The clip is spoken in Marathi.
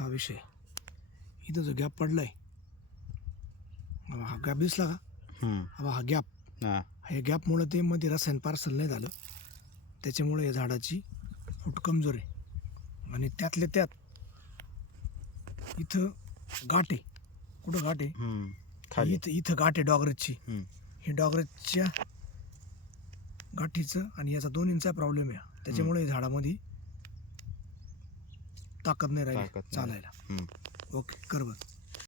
हा विषय. इथं जो गॅप पडलाय, हा गॅप दिसला का? हा गॅप, हे गॅपमुळे ते मध्ये रसायन पार्सल नाही झालं, त्याच्यामुळे या झाडाची फूट कमजोर आहे. आणि त्यातल्या त्यात इथं गाठ आहे. कुठं गाठ आहे? इथं गाठ आहे डॉगरेजची. हे डॉगरेजच्या गाठीचं आणि याचा दोन्हींचा प्रॉब्लेम आहे. त्याच्यामुळे झाडामध्ये ताकद नाही राहिली चालायला. ओके, कर बघ.